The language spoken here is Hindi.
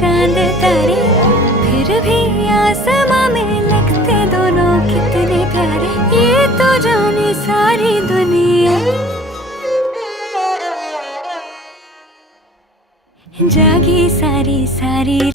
चांद तारे, फिर भी आसमां में लगते दोनों कितने प्यारे। ये तो जाने सारी दुनिया, जागी सारी सारी